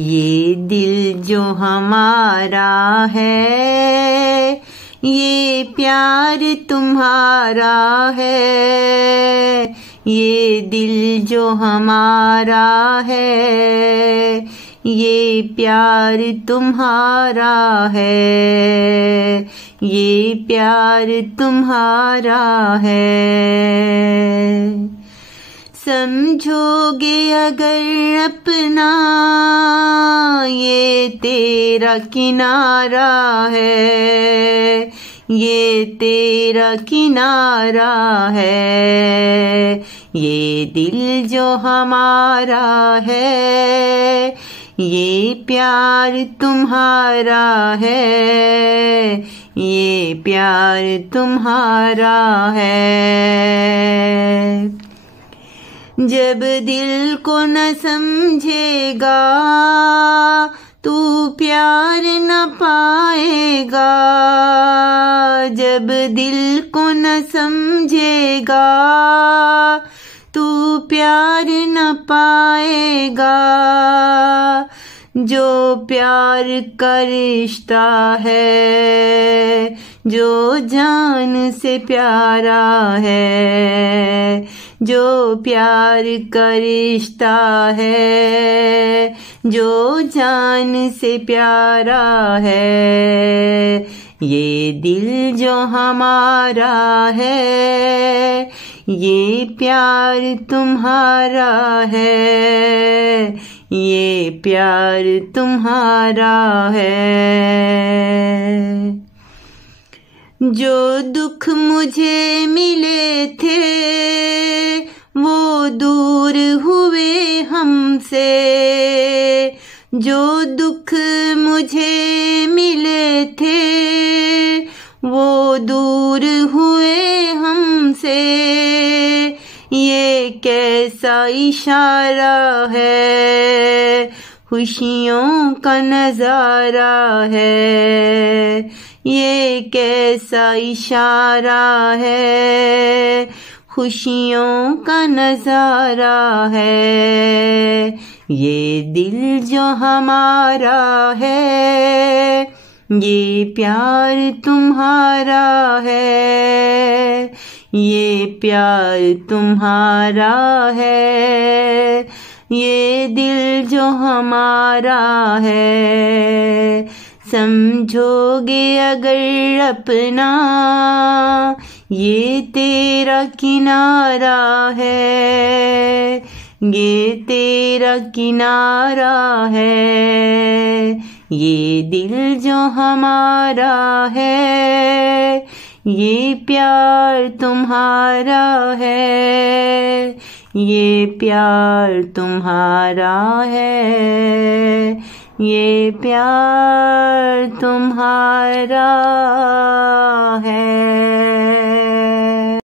ये दिल जो हमारा है, ये प्यार तुम्हारा है। ये दिल जो हमारा है, ये प्यार तुम्हारा है। ये प्यार तुम्हारा है। समझोगे अगर अपना, ये तेरा किनारा है। ये तेरा किनारा है। ये दिल जो हमारा है, ये प्यार तुम्हारा है। ये प्यार तुम्हारा है। जब दिल को न समझेगा, तू प्यार न पाएगा। जब दिल को न समझेगा, तू प्यार न पाएगा। जो प्यार का रिश्ता है, जो जान से प्यारा है। जो प्यार का रिश्ता है, जो जान से प्यारा है। ये दिल जो हमारा है, ये प्यार तुम्हारा है। ये प्यार तुम्हारा है। जो दुख मुझे मिले थे, वो दूर हुए हमसे। जो दुख मुझे मिले थे, वो दूर हुए हमसे। ये कैसा इशारा है, खुशियों का नजारा है। ये कैसा इशारा है, खुशियों का नजारा है। ये दिल जो हमारा है, ये प्यार तुम्हारा है। ये प्यार तुम्हारा है। ये दिल जो हमारा है। समझोगे अगर अपना, ये तेरा किनारा है। ये तेरा किनारा है। ये दिल जो हमारा है, ये प्यार तुम्हारा है। ये प्यार तुम्हारा है। ये प्यार तुम्हारा है।